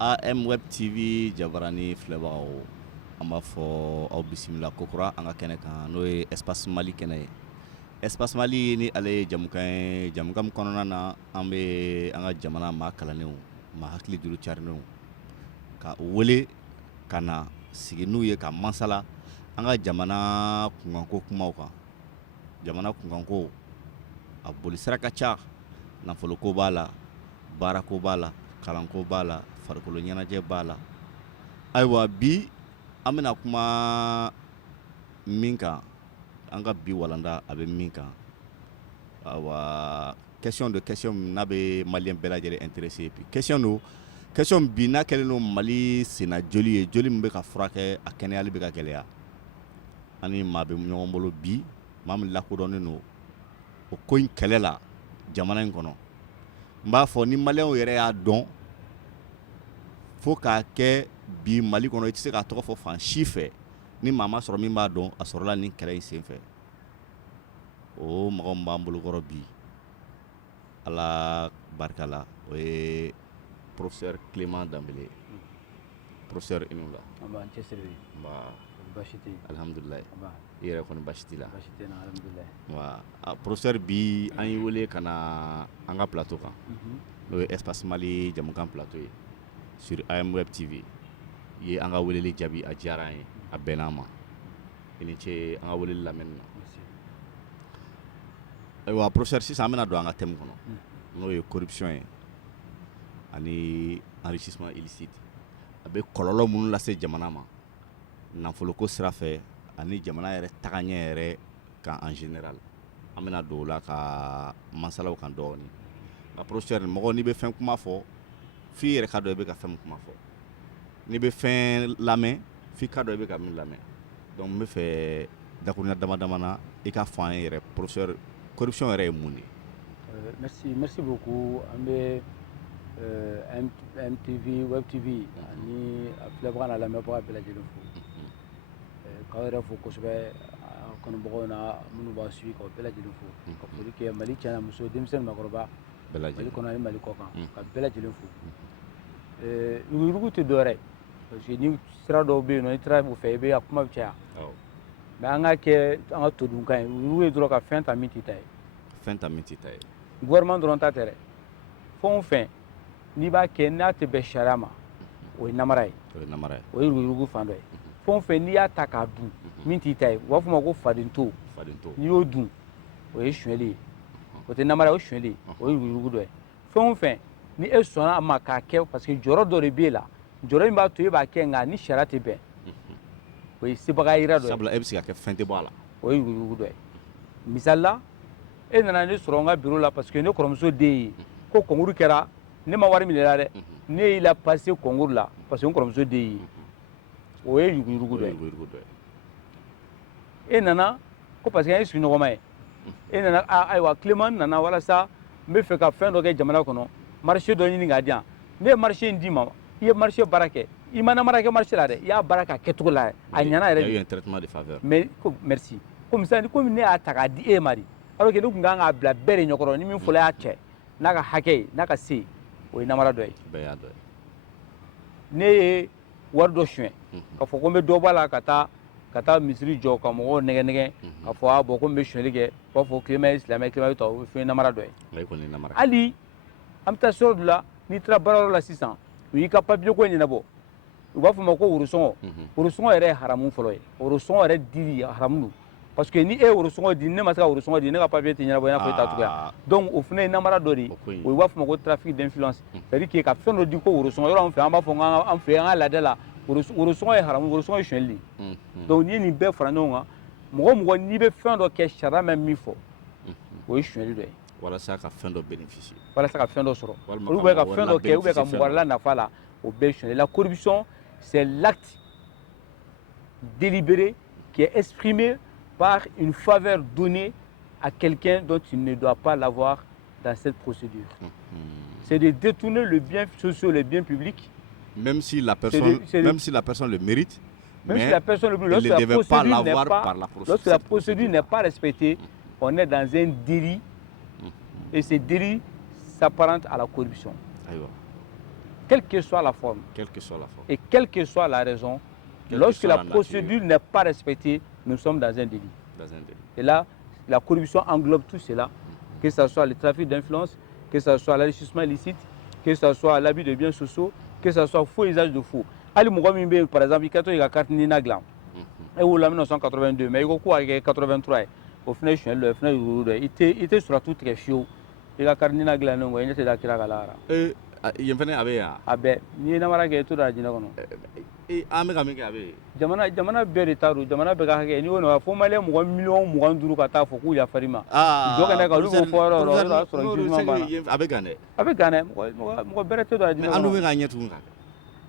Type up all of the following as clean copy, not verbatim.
AM Web TV Jabarani filɛbagaw an b'a fɔ aw bisimila kokura an ka kɛnɛ kan n'o ye Espace Mali kɛnɛ ye. Espace Mali ni ale ye jamukan ye jamukan min kɔnɔna na an bɛ an ka jamana maa kalannenw maa hakili juru carinenw ka u wele ka na sigi n'u ye ka masala an ka jamana kunkanko kumaw kan. Jamana kunkanko a bolisira ka ca, nafoloko b'a la, baarako b'a la, kalanko b'a la, farikolo ɲɛnajɛ b'a la. Ayiwa bi an bɛna kuma min kan an ka bi walanda a bɛ min kan ayiwa question n'a bɛ maliyɛn bɛɛ lajɛlen intéressé bi question bi n'a kɛlen don Mali senna joli ye joli min bɛ ka furakɛ a kɛnɛyali bɛ ka gɛlɛya ani maa bɛ ɲɔgɔn bolo bi maa min lakodɔnnen don o ko in kɛlɛ la jamana in kɔnɔ. N b'a fɔ ni maliyɛnw yɛrɛ y'a dɔn fo k'a kɛ bi Mali kɔnɔ i tɛ se k'a tɔgɔ fɔ fan si fɛ ni maa ma sɔrɔ min b'a dɔn a sɔrɔla nin kɛlɛ in senfɛ. O mɔgɔ min b'an bolokɔrɔ bi Ala barika la o ye professeur Clément Danbele professeur i ni wula. An b'an cɛsiri. Basi tɛ yen. Alhamdulilayi. I yɛrɛ kɔni basi t'i la. Basi tɛ n na alhamdulilayi. Professeur bi an y'i wele ka na an ka plateau kan n'o ye Espace Mali jamukan plateau ye sur AM Web TV. I ye an ka weleli jaabi a diyara an ye a bɛnna an ma. I ni ce an ka weleli lamɛnni na. Ayiwa professeur sisan an bɛna don an ka thème kɔnɔ n'o ye corruption ye ani enrichissement illicite. A bɛ kɔlɔlɔ minnu lase jamana ma nafoloko sira fɛ ani jamana yɛrɛ tagaɲɛ yɛrɛ kan en général. An bɛna don o la ka masalaw kan dɔɔni. Nka professeur mɔgɔ n'i bɛ fɛn kuma fɔ f'i yɛrɛ ka dɔn i bɛ ka fɛn min kuma fɔ. N'i bɛ fɛn lamɛn f'i ka dɔn i bɛ ka min lamɛn. Donc n bɛ fɛ dakuruɲa dama na i ka fɔ an ye yɛrɛ professeur corruption yɛrɛ ye mun de ye? Merci beaucoup. An bɛ MTV Web TV ani a filɛbaga n'a lamɛnbaga bɛɛ lajɛlen fo. K'aw yɛrɛ fo kosɛbɛ kanubagaw na minnu b'a suivi k'aw bɛɛ lajɛlen fo. Ka foli kɛ Mali cɛ n'a muso denmisɛnnin maakɔrɔba Mali kɔnɔ ani Mali kɔkan ka bɛɛ lajɛlen fo. Yuruguyurugu tɛ dɔwɛrɛ ye parce que ni sira dɔw bɛ yen nɔ n'i taara o fɛ i bɛ a kuma bɛ caya. Mais an ka kɛ an ka todunkan ye yuruguyurugu ye dɔrɔn ka fɛn ta min t'i ta ye. Fɛn ta min t'i ta ye. Gouvernement dɔrɔn ta tɛ dɛ. Fɛn o fɛn n'i b'a kɛ n'a tɛ bɛn sariya ma o ye namara ye. O ye yuruguyurugu fan dɔ ye. Fɛn o fɛn n'i y'a ta k'a dun min t'i ta ye u b'a fɔ o ma ko fadento. N'i y'o dun o ye sonyɛli ye. O tɛ namara ye o ye sonyɛli ye. O ye yuruguyurugu dɔ ye. Fɛn o fɛn ni e sɔnna a ma k'a kɛ parce que jɔyɔrɔ dɔ de b'e la jɔyɔrɔ min b'a to e b'a kɛ nka ni sariya tɛ bɛn o ye sebaga yira dɔ ye. Sabula e bɛ se ka kɛ fɛn tɛ bɔ a la. O ye yuruguyurugu dɔ ye. Misali la e nana ne sɔrɔ n ka bureau la parce que ne kɔrɔmuso den ye ko concours kɛra ne ma wari minɛ la dɛ ne y'i la passer concours la parce que n kɔrɔmuso den ye o ye yuruguyurugu dɔ ye. E nana ko parce que an ye sigiɲɔgɔnma ye e nana ayiwa Clément nana walasa n bɛ fɛ ka fɛn dɔ kɛ jamana kɔnɔ marché dɔ ɲini k'a di yan ne ye marché in d'i ma i ye marché baara kɛ i ma namara kɛ marché la dɛ i y'a baara k'a kɛcogo la a ɲɛna yɛrɛ de. Il y a eu un traitement de faveur. Mais merci comme ça komi ne y'a ta k'a di e ma de alors que ne tun kan k'a bila bɛɛ de ɲɛkɔrɔ ni min fɔla y'a cɛ n'a ka hakɛ ye n'a ka se ye o ye namara dɔ ye. Bɛɛ y'a dɔ ye. Ne ye wari dɔ suɲɛ k'a fɔ ko n bɛ dɔ bɔ a la ka taa misiri jɔ ka mɔgɔw nɛgɛ nɛgɛ k'a fɔ a bɔn ko n bɛ suɲɛli kɛ u b'a fɔ Clément ye silamɛ Clément bɛ ta o ye namara dɔ ye. Hali an bɛ taa sɔrɔ dɔ la n'i taara baarayɔrɔ la sisan u y'i ka papier ko ɲɛnabɔ u b'a fɔ o ma ko worosɔngɔ worosɔngɔ yɛrɛ ye haramu fɔlɔ ye worosɔngɔ yɛrɛ dili haramu don parce que ni e ye worosɔngɔ di ne ma se ka worosɔngɔ di ne ka papier tɛ ɲɛnabɔ i n'a fɔ e ta cogoya donc o fana ye namara dɔ de ye o b'a fɔ o ma ko trafic d'influence c'est à dire que ka fɛn dɔ di ko worosɔngɔ yɔrɔ an fɛ an b'a fɔ an fɛ an ka laada la worosɔngɔ ye haramu worosɔngɔ ye suɲɛli de ye donc n'i ye nin bɛɛ fara ɲɔgɔn kan mɔgɔ o mɔgɔ n'i bɛ fɛn dɔ kɛ sariya ma min fɔ o ye suɲɛli dɔ ye. Walasa ka fɛn dɔ bénéficier. Walasa ka fɛn dɔ sɔrɔ olu bɛ ka fɛn dɔ kɛ ou bien ka mɔgɔ wɛrɛ la nafa la o bɛɛ ye suɲɛli. La corruption c'est l'acte délibéré qui est exprimé par une faveur donnée à quelqu'un dont il ne doit pas l'avoir dans cette procédure. C'est de détourner le bien social, le bien public. Même si la personne, le mérite, même si la personne le mérite, lorsque la procédure n'est pas respectée, on est dans un délit et ce délit s'apparente à la corruption. quelle que soit la forme. Quelle que soit la forme. Et quelle que soit la raison, lorsque la procédure n'est pas respectée, nous sommes dans un délit. Et là, la corruption englobe tout cela, que ce soit le trafic d'influence, que ce soit l'enrichissement illicite, que ce soit l'abus de biens sociaux, que ce soit faux usage de faux. Ali Mougamimbe, par exemple, il a carte Ninaglam. Et en 1982, mais il y a 83. Au final, il était sur tout très chaud. Il a carte Ninaglam, il était d'accord à la. Il y a un peu Abe, ni na mara ke to da jina kono. Amega mega abe. Jamana bere taru, jamana be ka ke ni wono fo male mo million mo nduru ka ta fo ku ya farima. Jo kana ka lu fo ro ro so juma bana. Abe gane mo bere to da jina. Anu mega nyetu nga.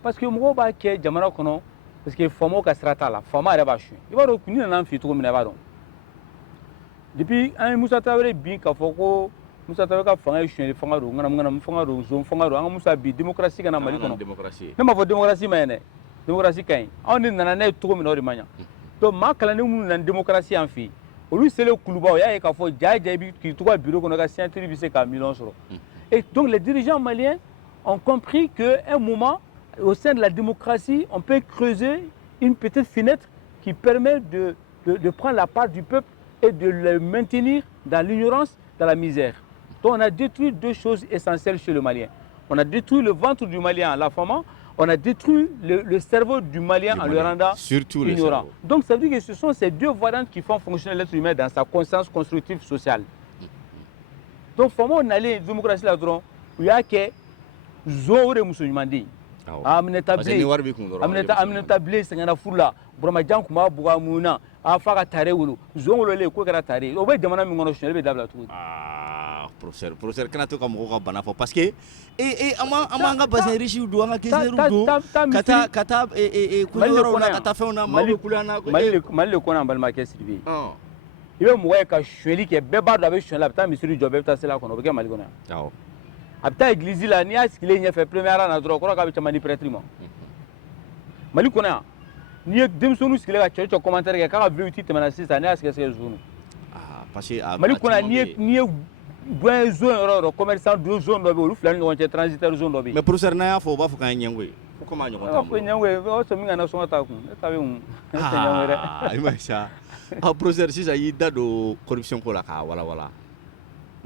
Parce que mo ba ke jamana kono parce que famo ka strata la, fama re ba shu. Iba ro kuni na fi to mina ba don. Depuis un Moussa Traoré bin ka fo ko Moussa Traoré ka fanga shuri fanga ro ngana fanga ro zone fanga ro anga Moussa bi démocratie kana Mali kono démocratie ne ma fo démocratie mayene démocratie kain on ni nana ne to mi no ri manya to ma kala ne mun nan démocratie en fi olu sele kuluba ya ka fo jaja bi ki to bureau kono ka signature bi se ka million soro et donc les dirigeants maliens ont compris que un moment au sein de la démocratie on peut creuser une petite fenêtre qui permet de prendre la part du peuple et de le maintenir dans l'ignorance, dans la misère. Donc on a détruit deux choses essentielles chez le Malien. On a détruit le ventre du Malien en l'affamant, on a détruit le cerveau du Malien en le rendant surtout ignorant. Donc ça veut dire que ce sont ces deux variantes qui font fonctionner l'être humain dans sa conscience constructive sociale. Donc comment on allait démocratie là-dedans, il y a que Zoure Moussoumandi. Aminata Blé, c'est un foula. Bramajan Kuma Bougamouna, Afara Tarewulu, Zongolo, Kokara Tare. Au bout de mon nom, je vais d'abord tout. Ah, professeur, quand tu as comme Banafo, parce que, Amanga Bazin Rishi ou Douanga Kizerudo, Kata et Kata Fona, Malikulana, Malikona Balmake Sylvie. Il veut mourir qu'à Choueli qui est bébard avec Chouela, Monsieur Jobeta, c'est là qu'on a Maligona. Après l'église, là, il y a ce qu'il y a fait première année à droite, avec un manipulateur. Malikona. Ni demsonu skile ka chocho commentaire ka ka veuti te manasi sa ne aske se zone parce que mali kona ni bon zone ro commerçant do zone do be lu flani won che transitaire zone do be mais professeur na ya fo ba fo kan nyangwe fo ko ma nyon ta ko nyangwe o so mi ngana so ta ku ta be nyangwe re ai ma sha professeur si sa yida do corruption ko la ka wala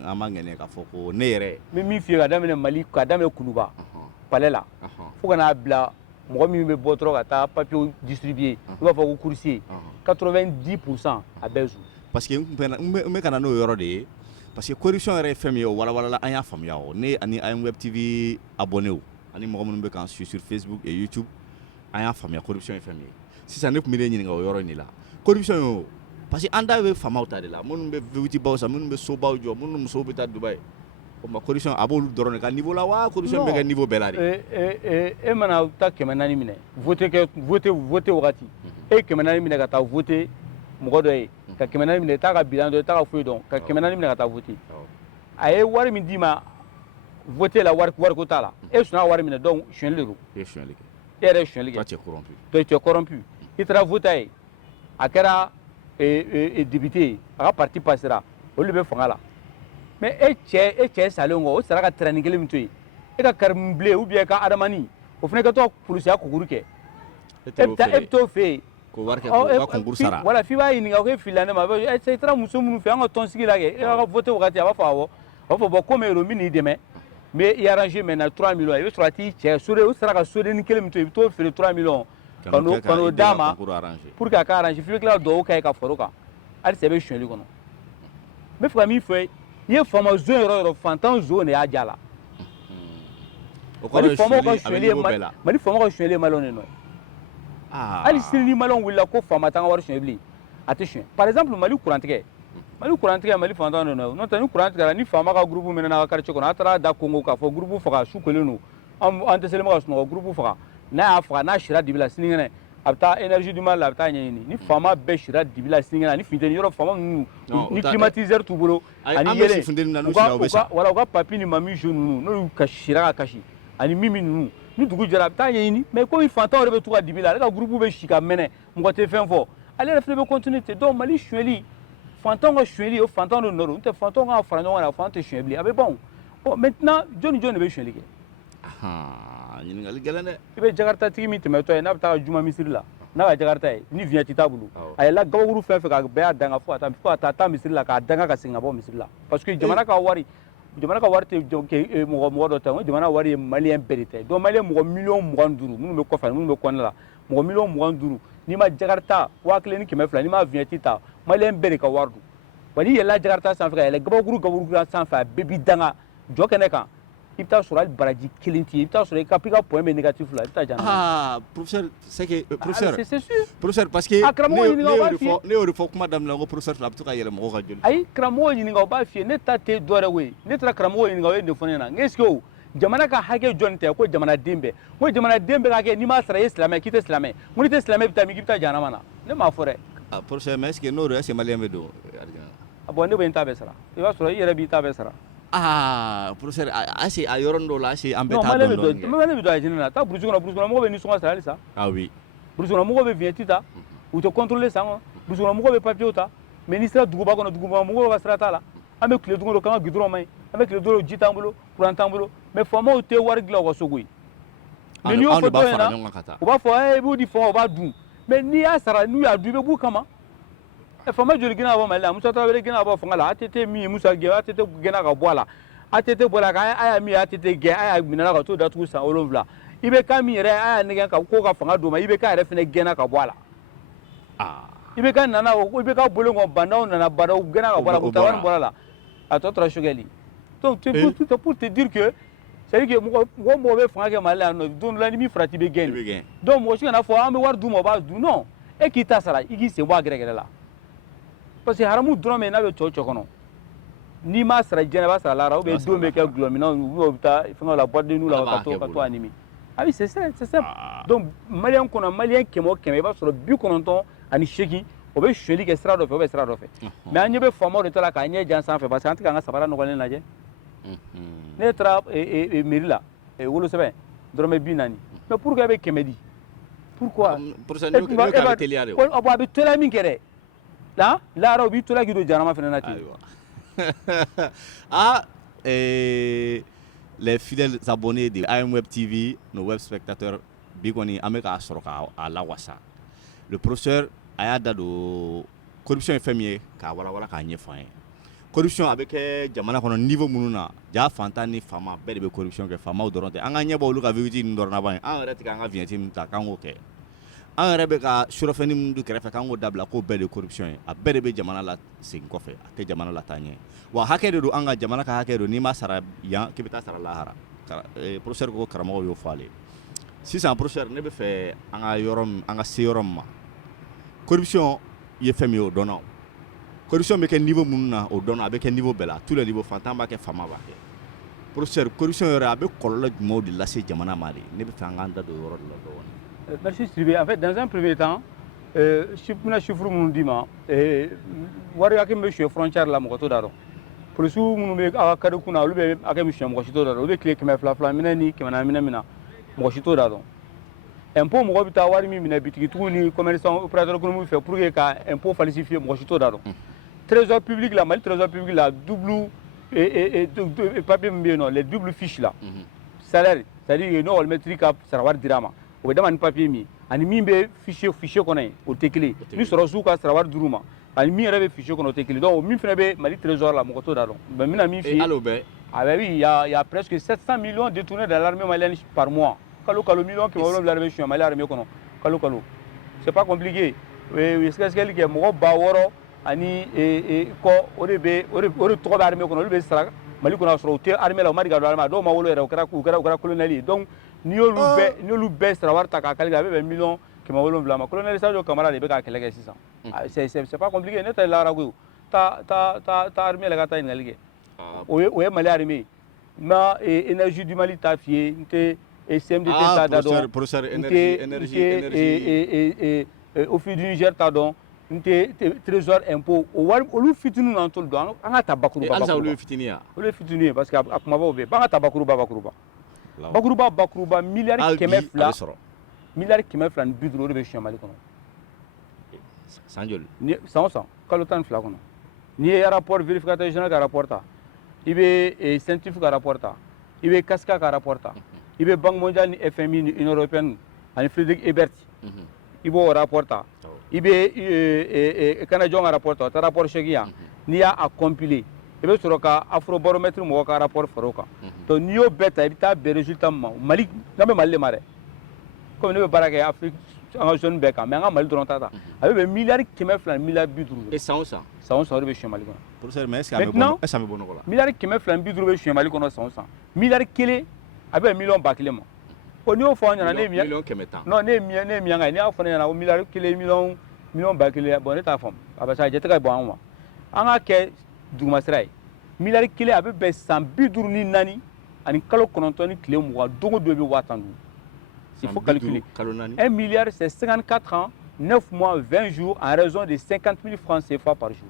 ama ngene ka fo ko ne yere mi fi ga damene mali ka damene kuluba palela fo kana bla moi, je vais vous papier distribué. Il va falloir coursier. 90% à Bezou. Parce que parce que corruption est fait mieux. Voilà, il y a famille. Né ani Web TV abonné ou ani moi mon bekan sur Facebook et YouTube. Il y a famille. Corruption est fait mieux. Si ça n'est pas milliers ni nga ni là. Corruption parce que anda we fama uta de là. Mon be veuti ba ça, mon be soba ujo, mon so beta Dubai. Ma corruption abolu dorone ka niveau là wa corruption be niveau belari et mana ta kemenani mine voter wakati et kemenani mine ka ta voter mogodo e ka kemenani mine ta ka bilan do ta ka fouy don ka kemenani mine ka ta voter ay wari mi dima voter la war ko ta la et suna wari mine donc chenlero et chenlero et chenlero tu es corrompu tu es corrompu il tra voter akera et député a parti passera o le be fangala mais et salon o sera ka training kele mitoy e ka karmble ou bien ka adamani o fene ka to police ya kuguru ke e to fe ko warke ko kongur sara voilà fi ba yini ko filane ma ba e c'est tra muso munu fe an ton sigi la ke e ka voter wakati aba fa wo o fo bo comme ro mini demain mais il arrangé maintenant 3 millions e sera ti che sore o sera ka sore ni kele mitoy to fe 3 millions kano dama pour ka arranger fi kala do ka ka foroka ali sebe chwenli kono mais faut mi fait il faut ma zone fantan zone ya jala mali famo ko chwenli malone no ali sini malon willa ko fama tanga war chwenli attention par exemple mali courantike mali fantan no non tani courantike ni fama ka groupe mena na ka quartier ko atara da Congo ka fo groupe faka su kolenu ante selema ka no groupe faka na afra na shira dibila sini ngene abta énergie du mal abta nyini ni fama be shira dibila singa ni finteni yoro fama ni climatiseur tout bolo ani yele wala ko papi ni mami jeune no ka shira kashi ani mimi nu ni dugu jara abta nyini mais ko ifanta o be to dibila ka groupe be shika mene ngote fen fo allez refle be continuer donc mali chweli fanton ko chweli o fanton no no te fanton ka franyo na fanton chweli abe bon maintenant John be chweli ke ɲininkali gɛlɛn dɛ. I bɛ jakarta tigi min tɛmɛtɔ ye n'a bɛ taa juma misiri la n'a ka jakarta ye ni vignette t'a bolo a yɛlɛla gabakuru fɛn fɛn kan bɛɛ y'a danga fo ka taa misiri la k'a danga ka segin ka bɔ misiri la parce que jamana ka wari tɛ mɔgɔ dɔ ta o jamana wari ye maliyɛn bɛɛ de ta ye donc maliyɛn mɔgɔ miliyɔn 25 minnu bɛ kɔfɛ minnu bɛ kɔnɛ la mɔgɔ miliyɔn 25 n'i ma jakarta 1,200,000 n'i ma vignette ta maliyɛn bɛɛ de ka wari don wa n'i yɛlɛla jakarta sanfɛ ka yɛlɛ gabakuru sanfɛ a bɛɛ b'i danga jɔ kɛnɛ kan i bɛ taa sɔrɔ hali baraji kelen tɛ yen i bɛ taa sɔrɔ i ka point bɛ négatif la i bɛ taa janama. Professeur c'est que professeur c'est sûr professeur parce que ne y'o de fɔ kuma daminɛ n ko professeur fila a bɛ to ka yɛlɛ mɔgɔw ka joli. ayi karamɔgɔ ɲininka o b'a f'i ye ne ta tɛ dɔ wɛrɛ ye ne taara karamɔgɔ ɲininka o ye nin fɔ ne ɲɛna n ko est ce que o jamana ka hakɛ jɔnni tɛ ko jamanaden bɛɛ n ko jamanaden bɛɛ ka hakɛ n'i m'a sara i ye silamɛ k'i tɛ silamɛ n ko n'i tɛ silamɛ i bɛ taa min k'i bɛ taa janama na ne m'a fɔ dɛ. Professeur mais est ce que n'o don est ce que maliyɛn bɛ don. bon ne bɛ n ta bɛɛ sara i b'a sɔrɔ i yɛrɛ b'i ta bɛɛ sara. Professeur ase a yɔrɔnin dɔw la ase an bɛ taa dɔn dɔn kɛ. Maliyɛn bɛ don a jɛnɛ na taa burusi kɔnɔ mɔgɔw bɛ nisɔngɔ sara halisa. ah oui. burusi kɔnɔ mɔgɔw bɛ vignette ta u tɛ contrôler san kɔnɔ burusi kɔnɔ mɔgɔw bɛ papier ta mais n'i sera duguba kɔnɔ duguba mɔgɔw ka sira t'a la an bɛ tile don o don k'an ka goudron man ɲi an bɛ tile don o don ji t'an bolo courant t'an bolo mais faamaw tɛ wari dilan u ka so koyi. mais n'i y'o fɔ dɔw ɲɛna u b'a fɔ i b'u di faamaw u b'a dun mais n'i y'a sara n'u y'a dun i bɛ b'u kama. faama joli gɛnna ka bɔ Mali la Musa Tarawele gɛnna ka bɔ fanga la ATT min ye Musa gɛn ATT gɛnna ka bɔ a la ATT bɔra kan a y'a min ATT gɛn a y'a minɛ ka t'o datugu san 7 i bɛ kan min yɛrɛ a y'a nɛgɛn ka ko ka fanga d'o ma i bɛ kan yɛrɛ fɛnɛ gɛnna ka bɔ a la. i bɛ kan nana i bɛ kan bolo kɔn bandaw nana badaw gɛnna ka bɔ a la Mutawari bɔra la a tɔ tora Choguel donc pour te dire que c'est à dire que mɔgɔ bɛ fanga kɛ Mali la yan nɔ don dɔ la ni min farati i bɛ gɛn donc mɔgɔ si kana fɔ an bɛ wari d'u ma u b'a dun non e k'i ta sara i k'i sen bɔ a gɛrɛgɛrɛ la. parce que haramu dɔrɔn min n'a bɛ cɔ kɔnɔ n'i m'a sara diɲɛ i b'a sara lahara ou bien don bɛ kɛ gulɔminɛw ou bɛ taa fɛngɛw la boîte de nuit la ka to a ɲimi ah oui c'est simple donc maliyɛn kɔnɔ maliyɛn 100 o 100 i b'a sɔrɔ 98 o bɛ sonyɛli kɛ sira dɔ fɛ o bɛ sira dɔ fɛ mais an ɲɛ bɛ faamaw de ta la k'a ɲɛ jan sanfɛ parce que an tɛ k'an ka sabara nɔgɔlen lajɛ ne taara mairie la wolosɛbɛn dɔrɔmɛ 40 mais pourquoi e bɛ 100 di pourquoi a bɛ teliya min kɛ dɛ là lahara u b'i tola k'i don janama fɛnɛ na ten. Les fidèles abonnés de AM Web TV, nos web spectateurs, bi kɔni an bɛ k'a sɔrɔ k'a lawasa. Le professeur a y'a da don corruption ye fɛn min ye k'a walawala k'a ɲɛfɔ an ye. Corruption a bɛ kɛ jamana kɔnɔ niveau minnu na ja fantan ni faama bɛɛ de bɛ corruption kɛ faamaw dɔrɔn tɛ an ka ɲɛ bɔ olu ka vignette ninnu dɔrɔn na ban an yɛrɛ tɛ k'an ka vignette min ta k'an k'o kɛ. an yɛrɛ bɛ ka surɔfɛni minnu dun kɛrɛfɛ k'an k'o dabila k'o bɛɛ de corruption ye a bɛɛ de bɛ jamana la segin kɔfɛ a tɛ jamana la taa ɲɛ wa hakɛ de don an ka jamana ka hakɛ don n'i ma sara yan k'i bɛ taa sara lahara professeur ko karamɔgɔw y'o fɔ ale sisan professeur ne bɛ fɛ an ka se yɔrɔ min ma corruption ye fɛn min ye o dɔnna corruption bɛ kɛ niveau minnu na o dɔnna a bɛ kɛ niveau bɛɛ la tous les niveaux fantan b'a kɛ faama b'a kɛ professeur corruption yɛrɛ a bɛ kɔlɔlɔ jumɛnw de lase jamana ma de ne bɛ fɛ an k'an da don o yɔrɔ de la dɔɔnin. Merci Sylvie. En fait, dans un premier temps, chiffre mun di ma wari hakɛ min bɛ suɲɛ frontière la mɔgɔ t'o da dɔn polisiw minnu bɛ a ka kari kunna olu bɛ hakɛ min suɲɛ mɔgɔ si t'o da dɔn olu bɛ tile 200 minɛ ni 400 minɛ min na mɔgɔ si t'o da dɔn impôt mɔgɔ bɛ taa wari min minɛ bitigitigiw ni commerçants opérateurs économiques fɛ pour que ka impôt falsifier mɔgɔ si t'o da dɔn trésor public la Mali trésor public la double papier min bɛ yen nɔ les double fiches la salaire c'est-à-dire n'o walimɛtiri ka sara wari dira ma o bɛ dama ni papier min ani min bɛ fichier kɔnɔ yen o tɛ kelen ni sɔrɔsiw ka sara wari d'u ma ani min yɛrɛ bɛ fichier kɔnɔ o tɛ kelen donc min fana bɛ Mali trésor la mɔgɔ t'o da dɔn mais n bɛna min f'i ye oui il y a presque 700 millions détournés dans l'armée malienne par mois kalo millions 700 bɛ suɲɛ Mali armée kɔnɔ kalo c'est pas compliqué sɛgɛsɛgɛli kɛ mɔgɔ 6,000 ani kɔ o de tɔgɔ bɛ armée kɔnɔ olu bɛ sara Mali kɔnɔ sɔrɔ u tɛ armée la u ma deli ka don armée la dɔw ma wolo yɛrɛ u kɛra colonel ye donc n'i y'olu bɛɛ sara wari ta k'a calculer a bɛ bɛn million 700 ma colonel Sadio Camara de bɛ ka kɛlɛ kɛ sisan c'est pas compliqué ne tɛ lahara koyi taa armée la ka taa ɲininkali kɛ o ye Mali armée ma énergie du Mali t'a f'i ye n tɛ CMDT t'a da dɔn n tɛ office du Niger t'a dɔn n tɛ trésor impôt o wari olu fitininw n'an t'olu dɔn an ka ta bakuruba olu ye fitinin ya olu ye fitinin ye parce que a kumabaw bɛ yen an ka ta bakuruba miliyari 200 miliyari 250 o de bɛ suɲɛ Mali kɔnɔ san joli san o san kalo 12 kɔnɔ n'i ye rapport vérificateur général ka rapport ta i bɛ scientifique ka rapport ta i bɛ CASCA ka rapport ta i bɛ banque mondiale ni FMI ni Union européenne ani Frédéric Ebert i b'o rapport ta i bɛ Canadiens ka rapport ta o tɛ rapport chèque yan n'i y'a compiler i bɛ sɔrɔ ka Afrobaromètre mɔgɔw ka rapport fara o kan donc n'i y'o bɛɛ ta i bɛ taa bɛn résultat min ma Mali n'an bɛ Mali de ma dɛ komi ne bɛ baara kɛ Afrique an ka zone bɛɛ kan mais an ka Mali dɔrɔn ta a bɛ bɛn miliyari 200 ni miliyari 50 et san o san san o san o de bɛ suɲɛ Mali kɔnɔ. Professeur, mais est-ce que an bɛ bɔ nɔgɔ la miliyari 200 ni 50 bɛ suɲɛ Mali kɔnɔ san o san miliyari 1 a bɛ bɛn miliyɔn 1000 ma o n'i y'o fɔ an ɲɛna ne ye miliyɔn 110 non ne ye miyanka ye n'i y'a fɔ ne ɲɛna ko miliyari 1 miliyɔn 1000 bon ne t'a faamu a bɛ se a jate ka bon an ma an k'a kɛ dugumasira ye miliyari 1 a bɛ bɛn san 54 ani kalo 9 ni tile 20 don o don i bɛ 50 il faut calculer 1 milliard c'est 54 ans 9 mois 20 jours en raison de 50 000 francs CFA par jour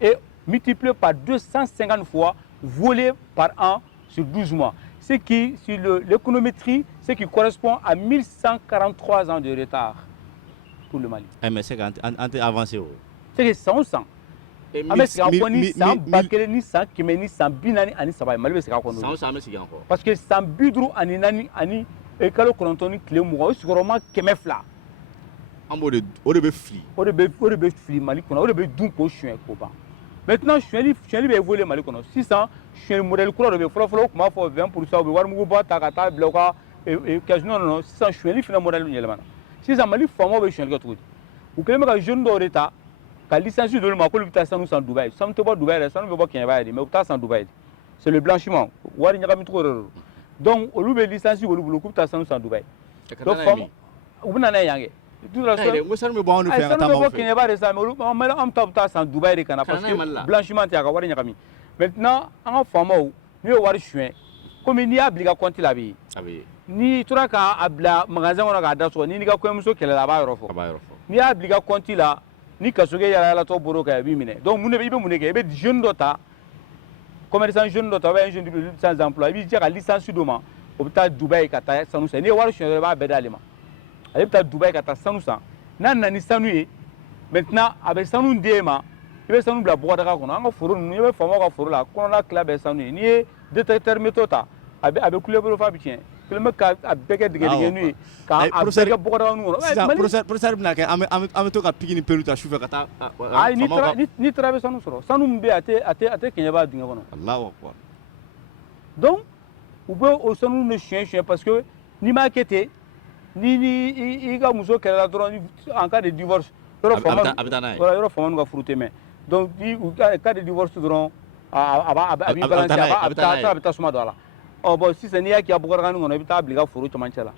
et multiplié par 250 fois volé par an sur 12 mois ce qui sur l'économétrie ce qui correspond à 1143 ans de retard pour le Mali. Mais c'est quand on avancé c'est que 100 an bɛ segin an kɔ ni san 1000 ni san 100 ni san 43 Mali bɛ segin an kɔ n'o ye parce que san 54 ani kalo 9 ni tile 20 o sigiyɔrɔma 200 an b'o de o de bɛ fili o de bɛ fili Mali kɔnɔ o de bɛ dun k'o suɲɛ k'o ban maintenant suɲɛli bɛ évoluer Mali kɔnɔ sisan suɲɛli modèle kura dɔ bɛ fɔlɔ-fɔlɔ o tun b'a fɔ 20% u bɛ warimugubɔ ta ka taa bila u ka caisse non sisan suɲɛli fana modèle yɛlɛmana sisan Mali faamaw bɛ suɲɛli kɛ cogo di u kɛlen bɛ ka jeune dɔw de ta ka licence d'olu ma k'olu bɛ taa sanu san Dubaï sanu tɛ bɔ Dubaï dɛ sanu bɛ bɔ Kɛɲɛba de mais u bɛ taa san Dubaï c'est le blanchiment wari ɲagami cogo de don donc olu bɛ licence olu bolo k'u bɛ taa sanu san Dubaï donc u bɛ na n'a ye yan kɛ sanu bɛ bɔ anw de fɛ yan ka taa maaw fɛ Kɛɲɛba de sa mais olu an ta bɛ taa san Dubaï de ka na parce que blanchiment tɛ a ka wari ɲagami maintenant an ka faamaw n'u ye wari suɲɛ komi n'i y'a bila i ka compte la a bɛ ye n'i tora k'a bila magasin kɔnɔ k'a da sɔgɔ n'i n'i ka kɔɲɔmuso kɛlɛla a b'a yɔrɔ fɔ n'i y'a bila i ka compte la ni kasokɛ yalayatɔ bɔr'o kan a b'i minɛ donc mun de i bɛ mun de kɛ i bɛ jeune dɔ ta commerçant jeune dɔ ta ou bien un jeune sans emploi i b'i jija ka licence d'o ma o bɛ taa Dubaï ka taa sanu san n'i ye wari suɲɛ dɔrɔn i b'a bɛɛ d'ale ma ale bɛ taa Dubaï ka taa sanu san n'a nana ni sanu ye maintenant a bɛ sanu d'e ma i bɛ sanu bila bɔgɔdaga kɔnɔ an ka foro ninnu i bɛ faamaw ka foro la kɔnɔna tila bɛɛ sanu ye n'i ye détecteur métaux ta a bɛ kule bolo f'a bɛ tiɲɛ kelen bɛ ka a bɛɛ kɛ dingɛ-dingɛnu ye k'a bɛɛ kɛ bɔgɔdaga ninnu kɔnɔ sisan professeur bɛna kɛ an bɛ to ka piki ni pelu ta sufɛ ka taa n'i taara i bɛ sanu sɔrɔ sanu min bɛ yen a tɛ Kɛɲɛba dingɛ kɔnɔ Allahu akbar donc u bɛ o sanu de suɲɛ parce que n'i m'a kɛ ten ni i ka muso kɛlɛla dɔrɔn en cas de divorce yɔrɔ faama n'u ka furu tɛ mɛn donc cas de divorce dɔrɔn a b'i balancer a bɛ taa suma don a la bon sisan n'i y'a kɛ bɔgɔdagani kɔnɔ i bɛ taa bila i ka foro cɛmancɛ la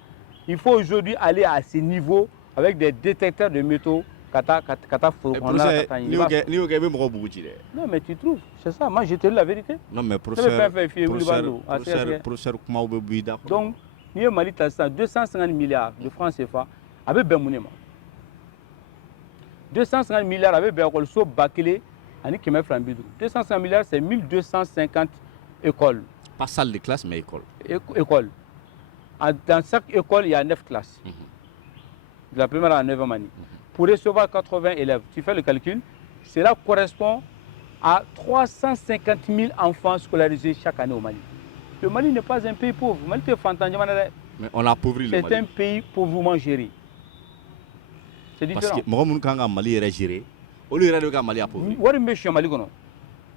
il faut aujourd'hui aller à ce niveau avec des détecteurs de métaux ka taa foro kɔnɔna la ka taa ɲini n'i y'o kɛ i bɛ mɔgɔw bugu ci dɛ non mais tu trouves c'est ça moi je te dis la vérité non mais professeur kumaw bɛ bɔ i da donc n'i ye Mali ta sisan 250 milliards de francs CFA a bɛ bɛn mun de ma 250 milliards a bɛ bɛn école 1000 ani 250 250 milliards c'est 1250 écoles pas salle de classe mais école école dans chaque école il y a 9 classes de la première à la 9e année pour recevoir 80 élèves tu fais le calcul cela correspond à 350 000 enfants scolarisés chaque année au Mali. Le Mali n'est pas un pays pauvre. Le Mali est fantastique. Mais on a appauvri le Mali. C'est un pays pauvrement géré. C'est différent. Parce que moi, je suis Mali est géré. Au lieu de Mali appauvri. Wari mbe shi Mali kono.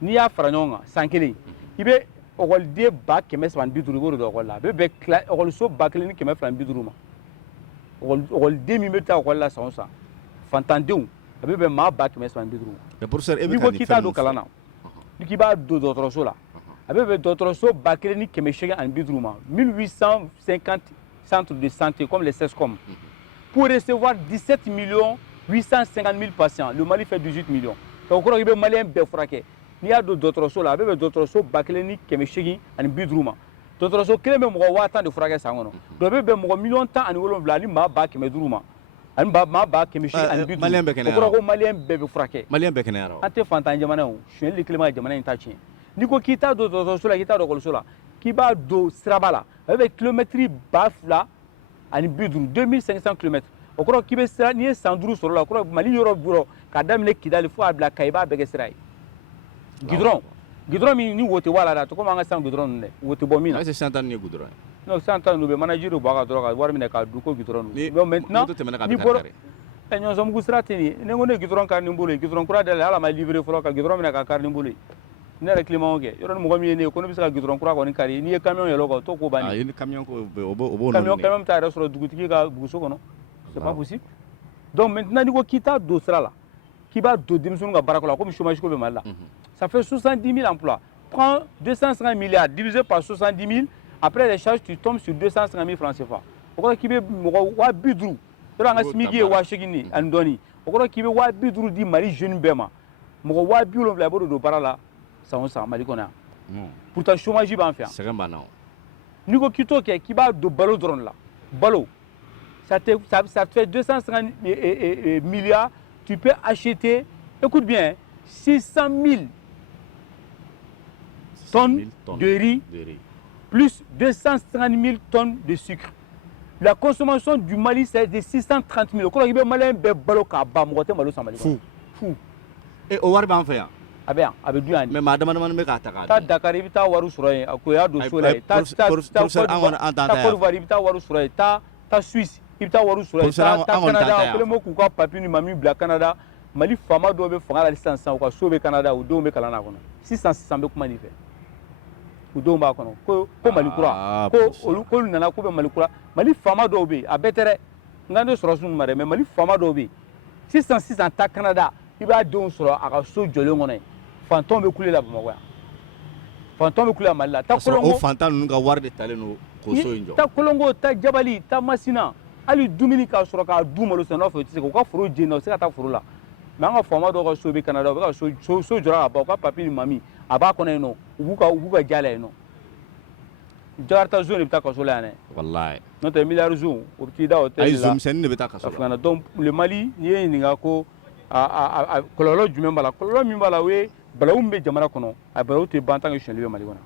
Ni ya fara ɲɔgɔn kan san kelen. I bɛ ɔkɔliden 250 b'o de ɔkɔli la. A bɛ bɛn ɔkɔliso 1250 ma. Ɔkɔliden min bɛ taa ɔkɔli la san o san. Fantandenw a bɛ bɛn maa 250 ma. Mais professeur, n'i ko k'i t'a don kalan na, ni k'i b'a don dɔgɔtɔrɔso la. A bɛ bɛn dɔgɔtɔrɔso 1850 ma 1850 centres de santé comme les CESCOM pour recevoir 17 850 000 patients. Le Mali fait 18 millions. Donc, o kɔrɔ k'i bɛ Maliyɛn bɛɛ furakɛ. N'i y'a don dɔgɔtɔrɔso la a bɛ bɛn dɔgɔtɔrɔso 1850 dɔgɔtɔrɔso kelen bɛ mɔgɔ 50 de furakɛ san kɔnɔ. Donc a bɛ bɛn mɔgɔ 1,7 ani maa 150 ma. Ani maa 150 Maliyɛn bɛɛ kɛnɛyara. O kɔrɔ ko Maliyɛn bɛɛ bɛ furakɛ. Maliyɛn bɛɛ kɛnɛyara. An tɛ fantan jamana o suɲɛli de kelen bɛ ka jamana in ta tiɲɛ. N'i ko k'i t'a don dɔgɔtɔrɔso la k'i t'a don école la k'i b'a don siraba la a bɛ kilomɛtiri 2000 ani 50 2500 kilomètres o kɔrɔ k'i bɛ sira n'i ye san 5 sɔrɔ la o kɔrɔ Mali yɔrɔ bɔrɔ k'a daminɛ Kidali fo k'a bila Kayi i b'a bɛɛ kɛ sira ye. Goudron min ni wo tɛ bɔ a la dɛ a tɛ komi an ka sisan goudron ninnu dɛ wo tɛ bɔ min na. Est-ce que sisan ta nin ye goudron ye. non c'est en temps nous be manager do baga droga war mine ka du ko gitron bon maintenant ni bor e ñon som gusratini ne ngone gitron kan ni mbolo gitron kura dal ala ma livrer folo ka gitron mine ka kar ni mbolo ne rek climat ke yoron mo mi ne ko no bisa gitron kura ko ni kari ni camion yelo ko to ko bani ah ni camion ko obo camion camion ta resoro dugutigi ka buguso kono c'est pas possible donc maintenant ni ko kita do sra la qui va do dimsunu ka barako la comme chômage ko be mal là ça fait 70 000 emplois prends 250 milliards divisé par 70 000 après les charges tu tombes sur 250 000 francs CFA o ko ki be mo wa bidru to nga smigi e wa shegini andoni o ko ki be wa bidru di mari jeune bema mo wa bi lo la bodo do barala ça on ça mali kona pourtant chômage ba en fait c'est vraiment non ni ko kito ke ki ba do balo dron la balo ça te fait 250 milliards tu peux acheter écoute bien 600 000 tonnes de riz plus 250 000 tonnes de sucre. La consommation du Mali, c'est de 630 000. Quand il y a malin, fou. Et au War Banfea. Ah bien, avec du mais madame ne me gâte. Ta Dakar, il ta waru surai, a koya do surai. Ta waru surai, ta Suisse, il ta waru surai. Ta Canada, le mot kuka papi ni mami bla Canada. Mali fama do be fanga la distance au sauver Canada ou do me kalana kono. 600 be kuma ni fait. Ou do ba kono. Ko Mali kura. Ko nana ko be Mali kura. Mali fama do be a betere. Ngande soro sun mare mais Mali fama do be. 600 ta Canada. Il va don soro aka so jole ngone. Fantôme be couler la Bamako. Fantôme be couler la Mali. Ta kolongo fantôme nunga war de taleno ko so injo. Ta kolongo ta jabali ta masina. Ali dumini ka soro ka du malo seno fo tise ko ka foro jeno se ka ta foro la. Mais on a formé d'autres choses au Canada, on a so jora ba ka papi ni mami aba ko no ubuka jala no jarta zone bita ko sola ne wallahi no te milliard zone o ti da hotel la ay zoom sen ne bita ka sola donc le Mali ni ni nga ko a kololo jume bala kololo mi bala we bala umbe jamana kono a bala te bantan ke le Mali kona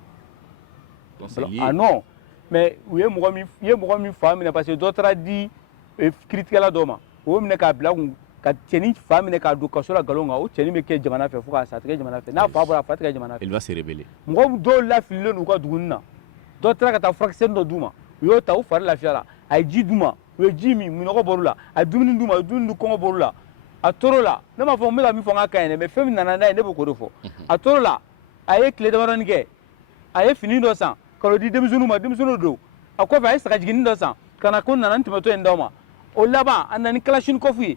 ah non mais we mo mi famille parce que d'autres a dit critiquer la doma o mi ne ka bla ka teni famille ka du kasola galonga o teni me ke jamana fe fuka sa te jamana fe na fa bora fa te jamana fe il va se révéler ngo do la filo nu ko dugunna do tra ka ta fraction do duma yo ta o far la fiala ay ji duma we ji mi mu no ko borula ay dumni duma dundu ko borula a torola na ma fo me la mi fo nga kan me femi nana na ne bo ko do fo a torola ay clé de maran ge ay fini do san ko di demzunu do a ko fa ay saka jigini do san kana ko nana ntimato endoma o laba anani clashin ko fu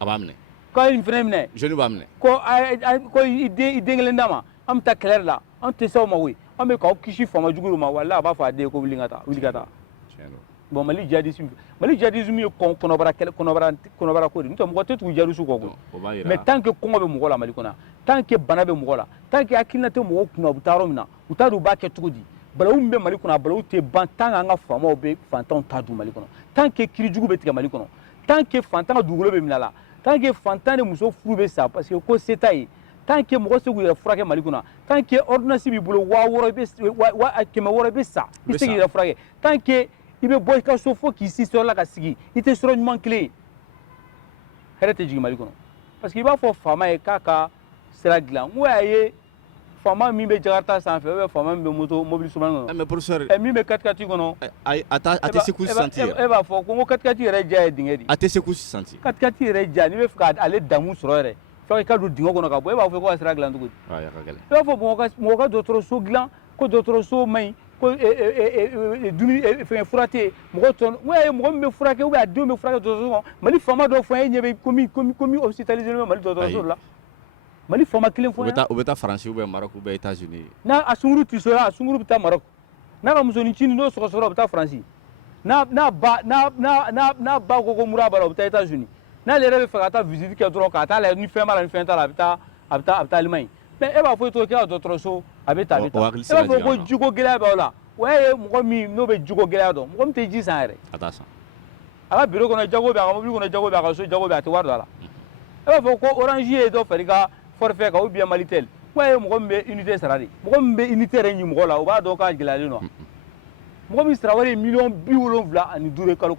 abamne ko une frère je ne pas amener ko idée ngelendama am ta clair la am te saw ma wi am ko kishi fama juguru ma wala ba fa de ko wilingata bon Mali jihadisme kono bara ko nto mo tetu jarusu ko mais tant que kongo be mo la Mali kona tant que bana be mo la tant que akilna te mo kuna butaro mina utadu ba ke tugudi bala umbe Mali kona bala ute bantanga nga fama be fantan tadu Mali kona tant que kirijugu be tika Mali kona tant que fantan dugulo be minala tant que fantan de muso furu be sa parce que ko setayi tant que mo se guyira furake Mali kuna tant que ordonnance bi bulo wa woro be wa akema woro be sa ise guyira furake tant que ibe boy ka so fo ki si sur la ka sigi ite soro nyman clé herete jigi Mali kono parce que il va fo fama e kaka sera glan waye fama mi be jakarta sans faire fama mi be moto mobile souvent mais professeur e mi be 4x4 kono ay ata se ku sentir e ba fo ko 4x4 re ja e dingedi ata se ku sentir 4x4 re ja ni be fuka ale damu soro re fa ka du dingo kono ka bo e ba fo ko sera glan dugu ah ya ka gele e ba fo mo ka dotoro so glan ko dotoro so mai ko dumi fe furate mo ton waye mo be furake ou ba do me furake dotoro Mali fama do fo e nyebe komi hospitalisé Mali dotoro so la Mali fama kilen fo ou beta France ou Maroc ou États-Unis na asunguru tisora asunguru bita Maroc na ba musoni chini no so bita France na ba ko muraba bita États-Unis na le rebe fa ta visite ke dro ka ta la ni fe mala ni fe ta la bita Allemagne mais e ba fo to ke dotoro so abeta e ba fo ko jugo gela ba la waye mo mi no be jugo gela do mo te ji sanre atasa ala biro ko na jago ba mo bi ko na jago ba so jago ba te wardo la e ba fo ko orange do ferika forfait ka ou bien Malitel waye mo be unité sarari mo be unité re ni mo la o ba do ka gela no mo mi travailler million bi wolonvla ani dure kalo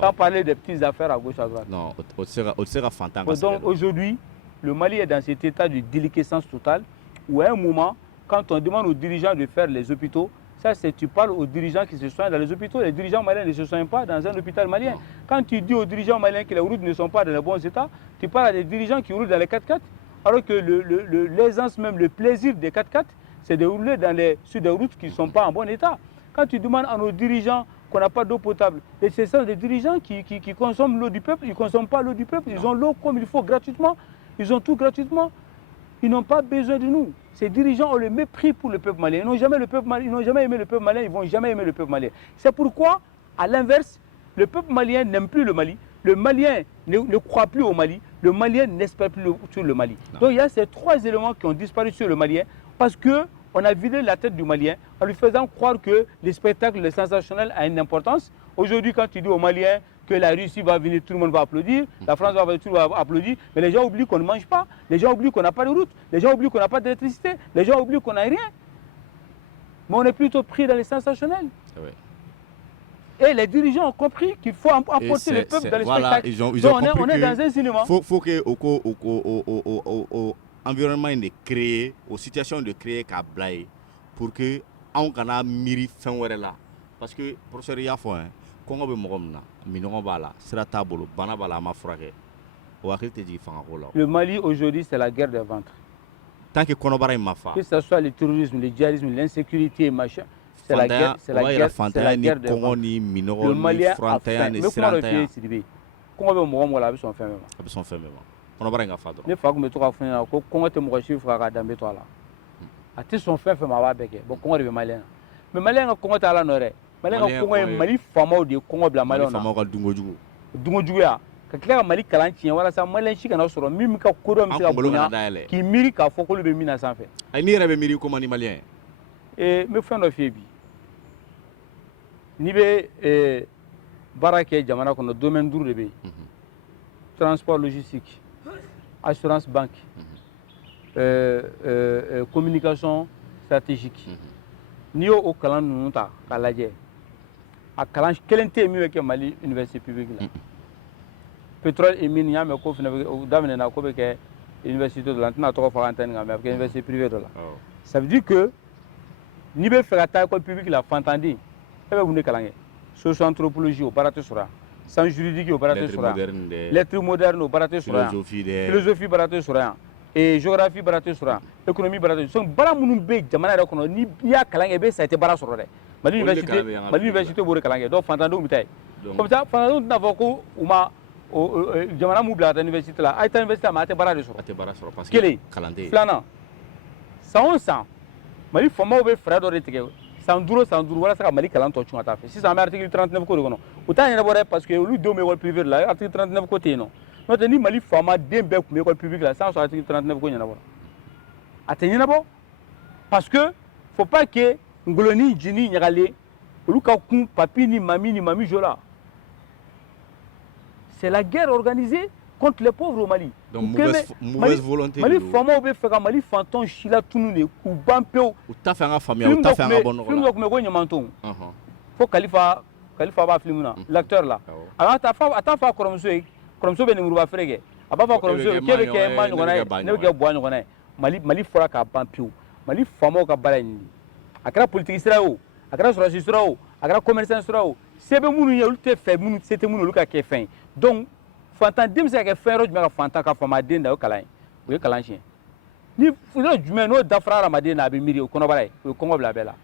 sans parler des petites affaires à gauche à droite non au sera fantan donc aujourd'hui le Mali est dans cet état de déliquescence totale où à un moment, quand on demande aux dirigeants de faire les hôpitaux, Ça, c'est tu parles aux dirigeants qui se soignent dans les hôpitaux. Les dirigeants maliens ne se soignent pas dans un hôpital malien. Non. Quand tu dis aux dirigeants maliens que les routes ne sont pas dans le bon état, tu parles à des dirigeants qui roulent dans les 4x4. Alors que l'aisance, même le plaisir des 4x4, c'est de rouler sur des routes qui ne sont pas en bon état. Quand tu demandes à nos dirigeants qu'on n'a pas d'eau potable, et ce sont des dirigeants qui consomment l'eau du peuple, ils ne consomment pas l'eau du peuple, ils ont l'eau comme il faut gratuitement, ils ont tout gratuitement, ils n'ont pas besoin de nous. Ces dirigeants ont le mépris pour le peuple malien, ils n'ont jamais aimé le peuple malien, ils ne vont jamais aimer le peuple malien. C'est pourquoi, à l'inverse, le peuple malien n'aime plus le Mali, le Malien ne croit plus au Mali, le Malien n'espère plus sur le Mali. Non. Donc il y a ces 3 éléments qui ont disparu sur le Malien parce qu'on a vidé la tête du Malien en lui faisant croire que le spectacle, le sensationnel a une importance. Aujourd'hui, quand tu dis aux Maliens que la Russie va venir, tout le monde va applaudir, la France va venir, tout le monde va applaudir, mais les gens oublient qu'on ne mange pas, les gens oublient qu'on n'a pas de route, les gens oublient qu'on n'a pas d'électricité, les gens oublient qu'on n'a rien. Mais on est plutôt pris dans les sensationnels. Oui. Et les dirigeants ont compris qu'il faut emporter le peuple dans les spectacles. Ils ont on est dans un cinéma. Il faut que au environnement de créer, aux situations de créer qu'à blaye pour que on kana miri fin wɛrɛ la parce que professeur y'a fɔ hein kɔngɔ bɛ mɔgɔ min na minɔgɔ b'a la sira t'a bolo bana b'a la a ma furakɛ o hakili tɛ jigin fangako la. Le Mali aujourd'hui c'est la guerre des ventres. Tant que kɔnɔbara in ma fa. Que ce soit le terrorisme, le djihadisme, l'insécurité, machin. C'est la guerre, c'est la guerre des ventres. Le Malien a faim. Mais comment le fait Sidibé? Comment le mɔgɔ la a bɛ sɔn fɛn bɛɛ ma? A bɛ sɔn fɛn bɛɛ ma. Kɔnɔbara in ka fa dɔrɔn. Ne fa tun bɛ to k'a fɔ ne ɲɛna ko kɔngɔ tɛ mɔgɔ si faga k'a danbe to a la. A tɛ sɔn fɛn fɛn ma a b'a bɛɛ kɛ. Bon kɔngɔ de bɛ Malien na. Mais Malien ka kɔngɔ tɛ Ala nɔ dɛ. Malien ka kɔngɔ ye Mali faamaw de ye kɔngɔ bila Malien na. Mali faamaw ka dunkojugu. Dunkojuguya. Ka tila ka Mali kalan tiɲɛ walasa Malien si kana sɔrɔ min ka kodɔn bɛ se ka bonya k'i miiri k'a fɔ k'olu bɛ min na sanfɛ. N'i yɛrɛ bɛ miiri komi ni Malien ye. N bɛ fɛn dɔ f'i ye bi. N'i bɛ baara kɛ jamana kɔnɔ domaine 5 de bɛ yen. Transport logistique, assurance banque, communication stratégique. N'i y'o kalan ninnu ta k'a lajɛ a kalan kelen tɛ yen min bɛ kɛ Mali université publique la. Pétrole et mine n y'a mɛn ko fana o daminɛna ko bɛ kɛ université dɔ la n tɛna tɔgɔ fɔ antenne kan mais a bɛ kɛ université privée dɔ la. Ça veut dire que n'i bɛ fɛ ka taa école publique la fantanden e bɛ mun de kalan kɛ socio-anthropologie o baara tɛ sɔrɔ yan. Sans juridique au baara tɛ sɔrɔ yan, lettres modernes au baara tɛ sɔrɔ yan, philosophie baara tɛ sɔrɔ yan, et géographie baara tɛ sɔrɔ yan, économie baara tɛ sɔrɔ yan. Baara minnu bɛ jamana yɛrɛ kɔnɔ n'i y'a kalan kɛ i bɛ sa i tɛ baara sɔrɔ dɛ. Mali université b'o de kalan kɛ donc fantandenw bɛ taa yen. Comme ça fantandenw tɛna fɔ ko u ma jamana m'u bila ka taa université la a ye taa université la mais a tɛ baara de sɔrɔ. A tɛ baara sɔrɔ parce que kalan tɛ yen. Filanan san o san Mali faamaw bɛ fɛɛrɛ dɔ de tigɛ. San 5 walasa ka Mali kalan tɔ cun ka taa fɛ. Sisan an bɛ article 39 ko de kɔnɔ. U t'a ɲɛnabɔ dɛ parce que olu denw bɛ école privée de la article 39 ko tɛ yen nɔ. N'o tɛ ni Mali faama den bɛɛ tun bɛ école publique la sisan sɔrɔ article 39 ko ɲɛnabɔ. A tɛ ɲɛnabɔ parce que faut pas que Ngolo ni Jini ɲagalen olu ka kun papi ni mami jo la. C'est la guerre organisée contre les pauvres au Mali. Donc mauvaise volonté. Mali faamaw bɛ fɛ ka Mali fantanw si la tunu de k'u ban pewu. U t'a fɛ an ka faamuya u t'a fɛ an ka bɔ nɔgɔ la. Film dɔ tun bɛ ko Ɲamantonw. Fo Kalifa b'a film na l'acteur la. A t'a fɔ a kɔrɔmuso ye kɔrɔmuso bɛ lemuruba feere kɛ a b'a fɔ kɔrɔmuso ye k'e bɛ kɛ ma ɲɔgɔnna ye ne bɛ kɛ buwa ɲɔgɔnna ye. Mali fɔra k'a ban pewu. Mali faamaw ka baara ye nin de. A kɛra politique sira ye o a kɛra sɔrɔsi sira o a kɛra commerçant sira o se bɛ minnu ye olu tɛ fɛ minnu se tɛ minnu olu ka kɛ fɛn ye donc fantan den bɛ se ka kɛ fɛn yɔrɔ jumɛn ka fantan ka faamaden da o ye kalan ye o ye kalan tiɲɛ ni yɔrɔ jumɛn n'o dafara hadamaden na a bɛ miiri o kɔnɔbara ye o ye kɔngɔ bila bɛɛ la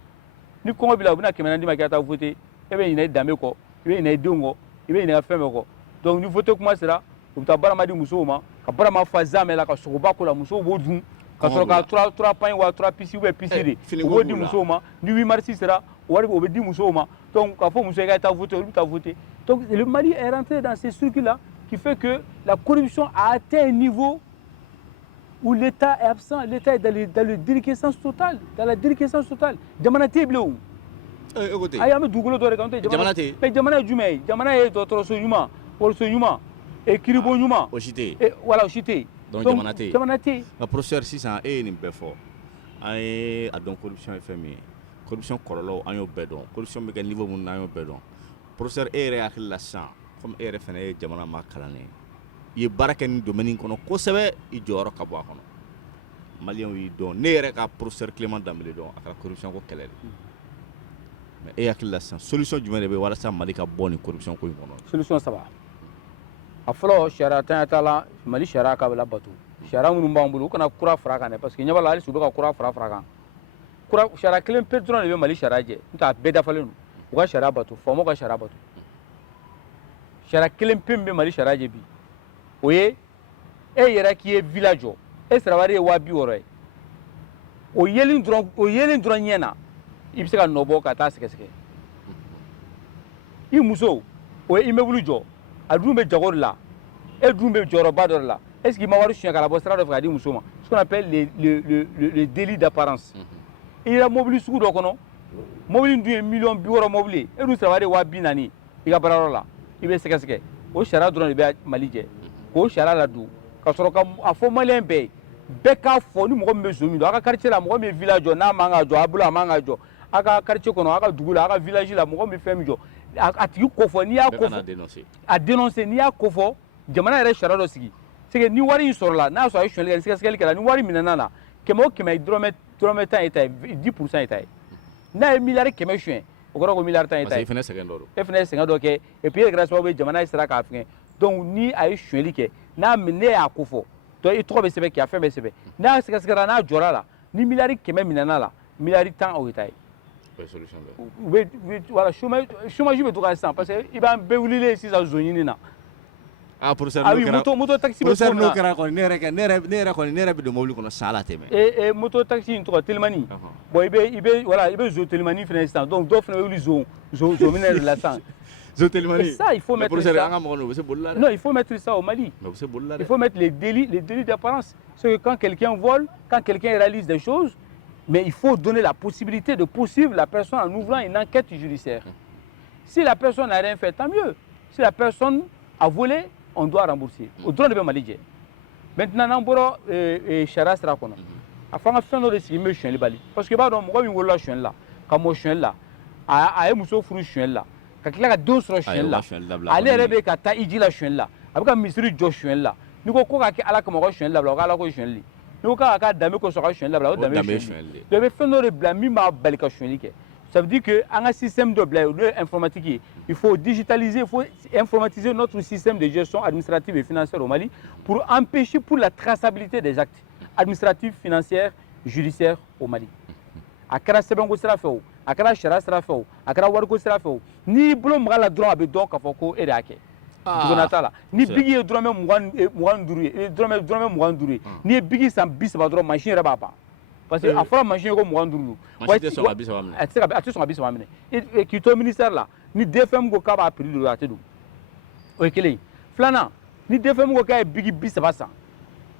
ni kɔngɔ bila u bɛna 100 d'i ma k'i ka taa voter e bɛ ɲinɛ i danbe kɔ i bɛ ɲinɛ i denw kɔ i bɛ ɲinɛ i ka fɛn bɛɛ kɔ donc ni voter kuma sera u bɛ taa barama di musow ma ka barama fa zamɛ la ka sogoba ko la musow b'o dun ka sɔrɔ ka 3 pain wa 3 pisi ou bien pisi de o b'o di musow ma ni 8 mars sera o wari o bɛ di musow ma donc k'a fɔ muso ye k'a taa voter olu bɛ taa voter donc le Mali est rentré dans ce circuit là qui fait que la corruption a atteint un niveau où l'État est absent, l'État est dans la déliquescence totale, Jamana tɛ bilen o. A y'an bɛ dugukolo dɔ de kan n'o tɛ jamana tɛ. Mais jamana ye jumɛn ye? Jamana ye dɔgɔtɔrɔso ɲuman, wɔriso ɲuman, kiribon ɲuman. O si tɛ yen. Voilà o si tɛ yen. Donc jamana tɛ yen. Jamana tɛ yen. Nka professeur sisan e ye nin bɛɛ fɔ an ye a dɔn corruption ye fɛn min ye corruption kɔlɔlɔw an y'o bɛɛ dɔn corruption bɛ kɛ niveau mun na an y'o bɛɛ dɔn professeur e yɛrɛ hakili la sisan comme e yɛrɛ fana ye jamana maa kalannen i ye baara kɛ nin domaine kɔnɔ kosɛbɛ i jɔyɔrɔ ka bɔ a kɔnɔ maliyɛnw y'i dɔn ne yɛrɛ ka professeur Clément Dembélé dɔn a kɛra corruption ko kɛlɛ de mais e hakili la sisan solution jumɛn de bɛ walasa Mali ka bɔ nin corruption ko in kɔnɔ. solution saba a fɔlɔ sariya tanya t'a la Mali sariya k'a bɛ labato sariya minnu b'an bolo u kana kura fara a kan dɛ parce que ɲɛ b'a la hali sisan u bɛ ka kura fara a kan sariya kelen pe dɔrɔn de bɛ Mali sariya jɛ n'o tɛ a bɛɛ dafalen don u ka sariya bato faamaw ka sariya bato sariya kelen pe min bɛ Mali sariya jɛ bi o ye e yɛrɛ k'i ye villa jɔ e sara wari ye 260 ye o yelen dɔrɔn ɲɛ na i bɛ se ka nɔ bɔ ka taa sɛgɛsɛgɛ i muso o ye immeuble jɔ a dun bɛ jago de la e dun bɛ jɔyɔrɔba dɔ de la est ce que i ma wari suɲɛ ka na bɔ sira dɔ fɛ k'a di muso ma ce qu'on appelle le délit d'apparence i yɛrɛ mobili sugu dɔ kɔnɔ mobili dun ye $60 mobili ye e dun sara wari ye 240 i ka baarayɔrɔ la i bɛ sɛgɛsɛgɛ o sariya dɔrɔn de bɛ Mali jɛ k'o sariya ladon ka sɔrɔ ka a fɔ maliyɛn bɛɛ ye bɛɛ k'a fɔ ni mɔgɔ min bɛ zone min don a ka quartier la mɔgɔ min ye villa jɔ n'a man ka jɔ a bolo a man ka jɔ a ka quartier kɔnɔ a ka dugu la a ka village la mɔgɔ min fɛn min jɔ a tigi ko fɔ n'i y'a ko fɔ a dénoncer n'i y'a ko fɔ jamana yɛrɛ sariya dɔ sigi c'est que ni wari in sɔrɔla n'a sɔrɔ a ye suɲɛli kɛ ni sɛgɛsɛgɛli kɛla ni wari minɛna na kɛmɛ o kɛmɛ dɔrɔmɛ 10 ye ta ye 10% ye ta ye n'a ye miliyari 100 suɲɛ o kɔrɔ ko miliyari 10 ye ta ye parce que i fana sɛgɛn dɔ don e fana ye sɛgɛn dɔ kɛ et puis e kɛra sababu ye jamana ye sera k'a fɛngɛ donc ni a ye suɲɛli kɛ n'a ne y'a ko fɔ donc i tɔgɔ bɛ sɛbɛn k'i a fɛn bɛɛ sɛbɛn n'a sɛgɛsɛgɛra n'a jɔra la ni miliyari 100 minɛna la miliyari 10 o ye ta ye u bɛ voilà chômage bɛ to ka sisan parce que i b'an bɛɛ wulilen sisan zone ɲini na professeur ah oui moto taxi bɛ professeur n'o kɛra kɔni ne yɛrɛ bɛ don mobili kɔnɔ san la tɛmɛ moto taxi in tɔgɔ telimani bon i bɛ zo telimani fana sisan donc dɔw fana bɛ wuli zo minɛ de la sisan zo telimani ça il faut mettre ça an ka mɔgɔ u bɛ se bolila dɛ non il faut mettre ça au Mali u bɛ se bolila dɛ il faut mettre les délits d'apparence c'est que quand quelqu'un vole quand quelqu'un réalise des choses mais il faut donner la possibilité de poursuivre la personne en ouvrant une enquête judiciaire si la personne n'a rien fait tant mieux si la personne a volé on doit rembourser o dɔrɔn de bɛ Mali jɛ maintenant n'an bɔra sariya sira kɔnɔ a fɔ an ka fɛn dɔ de sigi min bɛ suɲɛli bali parce que i b'a dɔn mɔgɔ min wolola suɲɛli la ka mɔ suɲɛli la a ye muso furu suɲɛli la ka tila ka denw sɔrɔ suɲɛli la ale yɛrɛ bɛ ka taa iji la suɲɛli la a bɛ ka misiri jɔ suɲɛli la n'i ko k'a kɛ ala kama o ka suɲɛli dabila o ka ala ko suɲɛli n'i ko k'a ka danbe kosɔn a ka suɲɛli dabila o danbe ye suɲɛli donc i bɛ fɛn dɔ de bila min b'a bali ka suɲɛli kɛ ça veut dire que an ka système dɔ bila yen n'o ye informatique ye il faut digitaliser il faut informatiser notre système de gestion administrative et financière au Mali pour empêcher pour la traçabilité des actes administratifs financiers judiciaires au Mali a kɛra sɛbɛnko sira fɛ o a kɛra sariya sira fɛ o a kɛra wariko sira fɛ o n'i bolo maga la dɔrɔn a bɛ dɔn k'a fɔ ko e de y'a kɛ duguna t'a la ni bigi ye dɔrɔmɛ 25 ye dɔrɔmɛ 25 ye n'i ye bigi san 30 dɔrɔn machine yɛrɛ b'a ban parce que a fɔra machine ye ko 25 don a tɛ sɔn ka 30 minɛ k'i to ministère la ni DFM ko k'a b'a prix don a tɛ don o ye kelen ye filanan ni DFM ko k'a ye bigi 30 san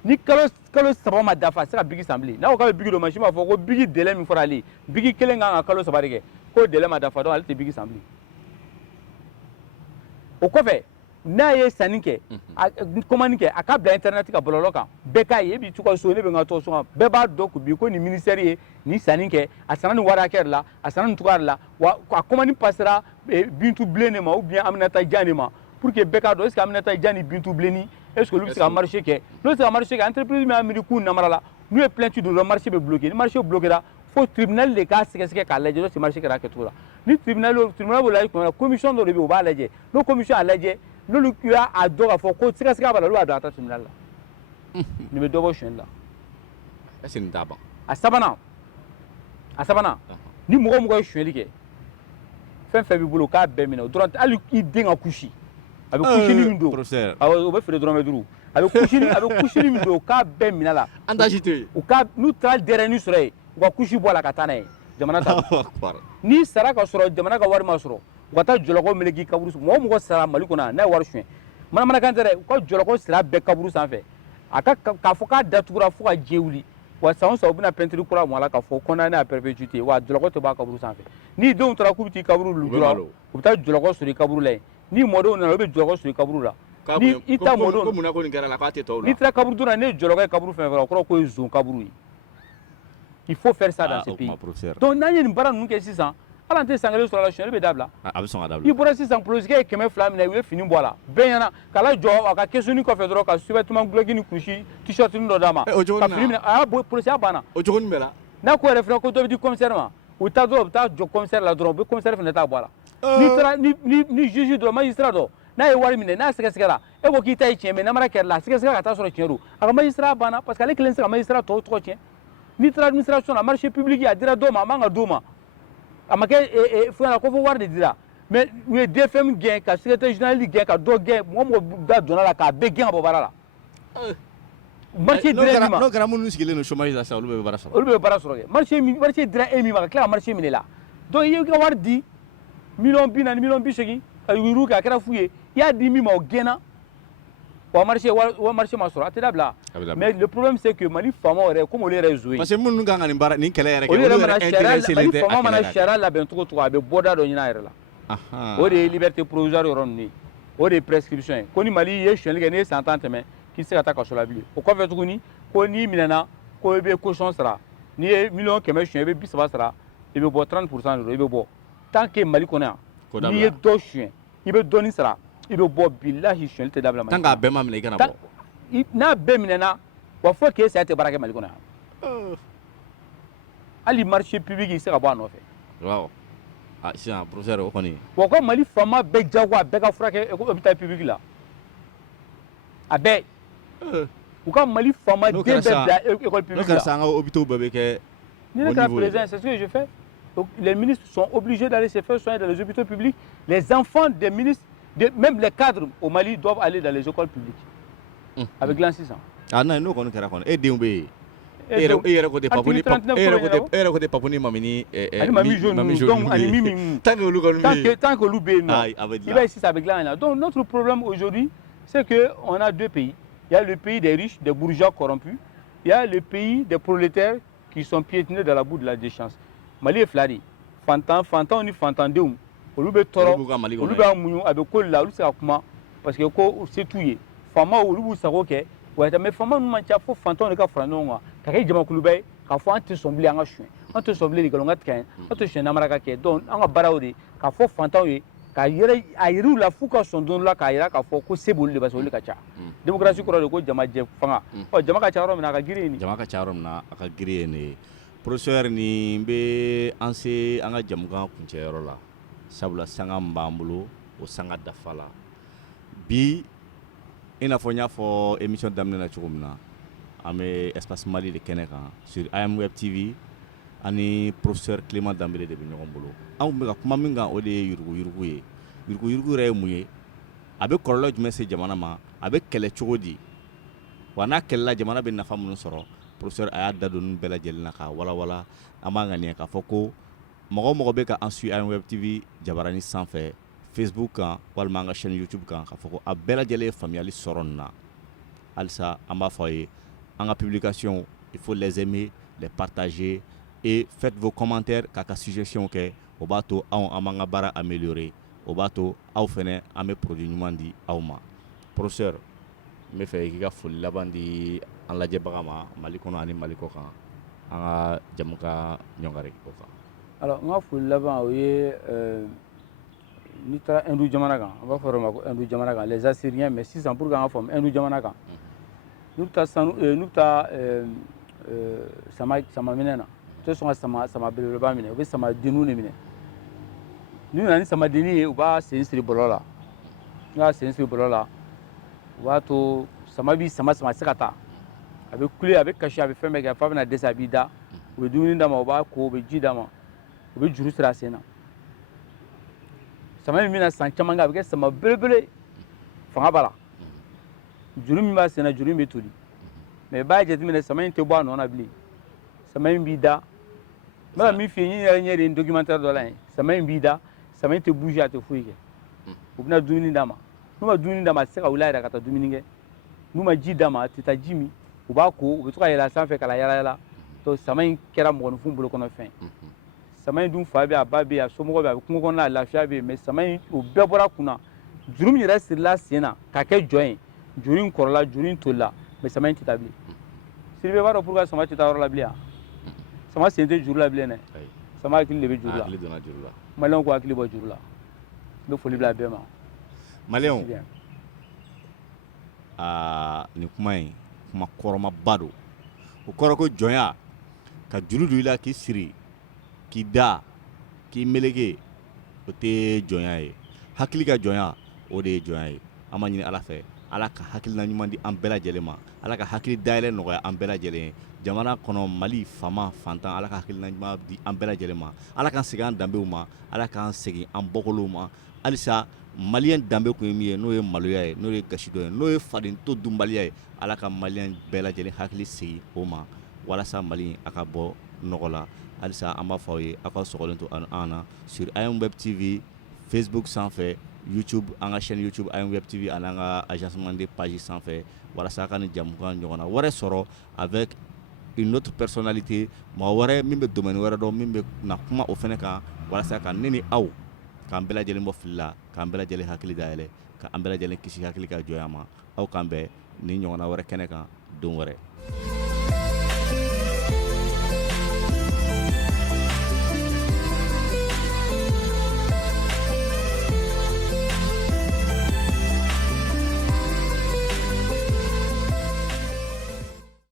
ni kalo 3 ma dafa a tɛ se ka bigi san bilen n'a ko k'a bɛ bigi don machine b'a fɔ ko bigi délai min fɔra ale ye bigi kelen kan ka kalo 3 de kɛ k'o délai ma dafa donc ale tɛ bigi san bilen o kɔfɛ n'a ye sanni kɛ commande kɛ a ka bila internet ka bɔlɔlɔ kan bɛɛ k'a ye e b'i tu ka so ne bɛ n ka tɔ so bɛɛ b'a dɔn bi ko nin ministère ye nin sanni kɛ a sanna nin wari hakɛ de la a sanna nin cogoya de la wa a commande passera Bintu Bilen de ma ou bien Aminata Dia de ma pour que bɛɛ k'a dɔn est ce que Aminata Dia ni Bintu Bilen est ce que olu bɛ se ka marché kɛ n'olu tɛ se ka marché kɛ entreprise min y'a miiri k'u namara la n'u ye plainte don dɔrɔn marché bɛ bloqué ni marché bloqué la fo tribunal de k'a sɛgɛsɛgɛ k'a lajɛ est ce que marché kɛra a kɛcogo la ni tribunal b'o lajɛ tuma min na commission dɔ de bɛ yen o b'a lajɛ n'o commission y'a lajɛ n'olu y'a dɔn k'a fɔ ko sɛgɛsɛgɛ b'a la olu b'a dɔn a ta tribunal la nin bɛ dɔ bɔ suɲɛli la est ce que nin t'a ban a sabanan ni mɔgɔ o mɔgɔ ye suɲɛli kɛ fɛn fɛn b'i bolo k'a bɛɛ minɛ o dɔrɔn hali i den ka kusi a bɛ kusini min don awɔ o bɛ feere dɔrɔmɛ 5 a bɛ kusini min don k'a bɛɛ minɛ la an t'a si to yen u ka n'u taara dɛrɛni sɔrɔ yen u ka kusi bɔ a la ka taa n'a ye jamana ta ni sara ka sɔrɔ jamana ka wari ma sɔrɔ u ka taa jɔlɔkɔ meleke kaburu mɔgɔ o mɔgɔ sara Mali kɔnɔ n'a ye wari suɲɛ manamanakan tɛ dɛ u ka jɔlɔkɔ sira bɛɛ kaburu sanfɛ a ka k'a fɔ k'a datugura fo ka diɲɛ wuli wa san o san u bɛna peinture kura mɔ a la k'a fɔ condamné à perpétuité wa jɔlɔkɔ tɛ bɔ a kaburu sanfɛ ni denw taara k'u bɛ t'i kaburu lujura u bɛ taa jɔlɔkɔ sɔrɔ i kaburu la yen ni mɔdenw nana u bɛ jɔlɔkɔ sɔrɔ i kaburu la ni i ta mɔdenw ko munna ko nin kɛra la k'a tɛ tɔw la n'i taara kaburu donna ne ye jɔlɔkɔ ye kaburu fɛn fɛn la o kɔrɔ ko ye zon kaburu ye il faut faire ça dans ce pays donc n'an ye nin baara ninnu kɛ sisan hali an tɛ san kelen sɔrɔ a la suɲɛli bɛ dabila a bɛ sɔn ka dabila i bɔra sisan polisikɛ ye 200 minɛ u ye fini bɔ a la bɛɛ ɲɛna k'a lajɔ a ka kɛsuni kɔfɛ dɔrɔn ka sous-vêtement gloki ni kulusi t-shirt dɔ d'a ma ka fini minɛ a y'a polisiya banna o cogo nin bɛɛ la n'a ko yɛrɛ fana ko dɔ bɛ di commissaire ma u taa dɔrɔn u bɛ taa jɔ commissaire la dɔrɔn u bɛ commissaire fana ta bɔ a la n'i taara ni juge dɔ magistrat dɔ n'a ye wari minɛ n'a sɛgɛsɛgɛra e ko k'i ta ye tiɲɛ mais namara kɛra la a sɛgɛsɛgɛ ka taa sɔrɔ tiɲɛ don a ka magistrat banna parce que ale kelen tɛ se ka magistrat tɔw tɔgɔ tiɲɛ n'i taara administration na marché public a dira dɔw ma a man ka d'u ma a ma kɛ fɛn na ko fɔ wari de dira mais u ye DFM gɛn ka secrétaire général gɛn ka dɔ gɛn mɔgɔ mɔgɔ da donna la k'a bɛɛ gɛn ka bɔ baara la marché dira min ma n'o kɛra minnu sigilen don chômage la sisan olu bɛ baara sɔrɔ olu bɛ baara sɔrɔ kɛ marché dira e min ma ka tila ka marché minɛ la donc i ye ka wari di miliyɔn 40 miliyɔn 80 ka yugu kɛ a kɛra fu ye i y'a di min ma o gɛnna wa marché ma sɔrɔ a tɛ dabila mais le problème c'est que Mali faamaw yɛrɛ comme olu yɛrɛ ye zo ye parce que minnu kan ka nin baara nin kɛlɛ yɛrɛ kɛ olu olu yɛrɛ yɛrɛ intéressé Mali tɛ faama mana sariya labɛn cogo cogo a bɛ bɔda dɔ ɲini a yɛrɛ la o de ye liberté provisoire yɔrɔ ninnu ye o de ye prescription ye ko ni Mali ye suɲɛli kɛ n'i ye san 10 tɛmɛ k'i tɛ se ka taa kaso la bilen o kɔfɛ tuguni ko n'i minɛna ko i bɛ caution sara n'i ye miliyɔn 100 suɲɛ i bɛ 30 sara i bɛ bɔ 30% de don i bɛ bɔ tant que Mali kɔnɔ yan n'i ye dɔ suɲɛ i bɛ dɔɔnin sara i bɛ bɔ bilahi suɲɛli tɛ dabila Mali tant k'a bɛɛ ma minɛ i kana bɔ n'a bɛɛ minɛna wa fo k'e saya tɛ baara kɛ Mali kɔnɔ yan hali marché public i tɛ se ka bɔ a nɔfɛ waaw sisan professeur o kɔni wa ko Mali faama bɛɛ jago a bɛɛ ka furakɛ hôpital public la a bɛɛ u ka Mali faama den bɛɛ bila école publique la n'o kɛra sisan an ka hôpitaux bɛɛ bɛ kɛ ni ne kɛra président c'est ce que je fais donc les ministres sont obligés d'aller se faire soigner dans les hôpitaux publics les enfants des ministres même les cadres au Mali doivent aller dans les écoles publiques avec l'an 600 ah non n'o kɔni kɛra kɔni e denw bɛ yen e yɛrɛ ko tɛ Papuni Mamini ani Mami jaune donc ani Mimi tant que olu kɔni bɛ yen tant que olu bɛ yen non i b'a ye sisan a bɛ dilan yan donc notre problème aujourd'hui c'est que on a deux pays il y a le pays des riches des bourgeois corrompus il y a le pays des prolétaires qui sont piétinés dans la boue de la déchéance Mali ye fila de ye fantanw ni fantandenw olu bɛ tɔɔrɔ olu b'a muɲu a bɛ ko la olu tɛ se ka kuma parce que ko se t'u ye faamaw olu b'u sago kɛ mais faama ninnu man ca fo fantanw de ka fara ɲɔgɔn kan ka kɛ jamakuluba ye k'a fɔ an tɛ sɔn bilen an ka suɲɛ an tɛ sɔn bilen nkalon ka tigɛ an tɛ suɲɛ namara ka kɛ donc an ka baara y'o de ye k'a fɔ fantanw ye a yir'u la f'u ka sɔn don dɔ la k'a yira k'a fɔ ko se b'olu de parce que olu ka ca démocratie kɔrɔ de ko jama jɛ fanga jama ka ca yɔrɔ min na a ka girin ye nin jama ka ca yɔrɔ min na a ka girin ye nin ye professeur nin bɛ an se an ka jamukan kuncɛyɔrɔ la sabula sanga min b'an bolo o sanga dafa la bi i n'a fɔ n y'a fɔ émission daminɛ na cogo min na an bɛ espace Mali de kɛnɛ kan sur AM Web TV ani professeur Clément Danbele de bɛ ɲɔgɔn bolo anw bɛ ka kuma min kan o de ye yuruguyurugu ye yuruguyurugu yɛrɛ ye mun ye a bɛ kɔlɔlɔ jumɛn se jamana ma a bɛ kɛlɛ cogo di wa n'a kɛlɛla jamana bɛ nafa minnu sɔrɔ professeur a y'a da don ninnu bɛɛ lajɛlen na k'a walawala an b'a ŋaniya k'a fɔ ko mɔgɔ o mɔgɔ bɛ ka an suit AM Web TV Jabaranin sanfɛ Facebook kan walima an ka chaîne YouTube kan k'a fɔ ko a bɛɛ lajɛlen ye faamuyali sɔrɔ nin na halisa an b'a fɔ a ye an ka publication il faut les aimer les partager et faites vos commentaires k'a ka suggestion kɛ o b'a to anw an b'an ka baara améliorer o b'a to aw fɛnɛ an bɛ produit ɲuman di aw ma professeur n bɛ fɛ k'i ka foli laban di an lajɛbaga ma Mali kɔnɔ ani Mali kɔ kan an ka jamu ka ɲɔngari o kan alors n ka foli laban o ye n'i taara Hindu jamana kan an b'a fɔ o ma ko Hindu jamana kan les Assyriens mais sisan pour que an ka faamu Hindu jamana kan n'u bɛ taa sama minɛ na u tɛ sɔn ka sama belebeleba minɛ u bɛ sama denninw de minɛ n'u nana ni sama dennin ye u b'a sen siri bɔlɔ la n'u y'a sen siri bɔlɔ la u b'a to sama b'i sama a tɛ se ka taa a bɛ kule a bɛ kasi a bɛ fɛn bɛɛ kɛ f'a bɛna dɛsɛ a b'i da u bɛ dumuni d'a ma u b'a ko u bɛ ji d'a ma u bɛ juru siri a sen na sama min bɛna san caman kɛ a bɛ kɛ sama belebele fanga b'a la juru min b'a sen na juru in bɛ toli mais i b'a jateminɛ sama in tɛ bɔ a nɔ na bilen sama in b'i da n bɛ ka min f'i ye n yɛrɛ ɲɛ de ye documentaire dɔ la yen sama in b'i da sama in tɛ bouger a tɛ foyi kɛ u bɛna dumuni d'a ma n'u ma dumuni d'a ma a tɛ se ka wuli a yɛrɛ ka taa dumuni kɛ n'u ma ji d'a ma a tɛ taa ji min u b'a ko u bɛ to ka yɛlɛ a sanfɛ ka yala yala donc sama in kɛra mɔgɔninfin bolokɔnɔfɛn sama in dun fa bɛ yen a ba bɛ yen a somɔgɔ bɛ yen a bɛ kungo kɔnɔna a lafiya bɛ yen mais sama in o bɛɛ bɔra a kun na juru min yɛrɛ sirila sen na k'a kɛ jɔn ye juru in kɔrɔla juru in tolila mais sama in tɛ taa bilen Siribe b'a dɔn pourquoi sama tɛ taa yɔrɔ la bilen sama sen tɛ juru la bilen dɛ sama hakili de bɛ juru la maliyɛnw ko hakili bɔ juru la n bɛ foli bila a bɛɛ ma maliyɛnw nin kuma in kuma kɔrɔmaba don o kɔrɔ ko jɔnya ka juru don i la k'i siri k'i da k'i meleke o tɛ jɔnya ye hakili ka jɔnya o de ye jɔnya ye an b'a ɲini ala fɛ ala ka hakilina ɲuman di an bɛɛ lajɛlen ma ala ka hakili dayɛlɛ nɔgɔya an bɛɛ lajɛlen ye jamana kɔnɔ mali fama fantan ala ka hakilina ɲuman di an bɛɛ lajɛlen ma ala k'an segin an danbew ma ala k'an segin an bɔkolow ma halisa maliyɛn danbe kun ye min ye n'o ye maloya ye n'o ye gasidon ye n'o ye fadento dunbaliya ye ala ka maliyɛn bɛɛ lajɛlen hakili sigi o ma walasa mali a ka bɔ nɔgɔ la halisa an b'a fɔ aw ye aw ka sɔgɔlen to an na sur IM Web TV Facebook sanfɛ YouTube an ka chaîne YouTube IM Web TV ani an ka agencement de page sanfɛ walasa a ka nin jamukan ɲɔgɔnna wɛrɛ sɔrɔ avec une autre personnalité maa wɛrɛ min bɛ domaine wɛrɛ dɔn min bɛ na kuma o fɛnɛ kan walasa ka ne ni aw k'an bɛɛ lajɛlen bɔ fili la k'an bɛɛ lajɛlen hakili dayɛlɛ k'an bɛɛ lajɛlen kisi hakili ka jɔnya ma aw k'an bɛn ni ɲɔgɔnna wɛrɛ kɛnɛ kan don wɛrɛ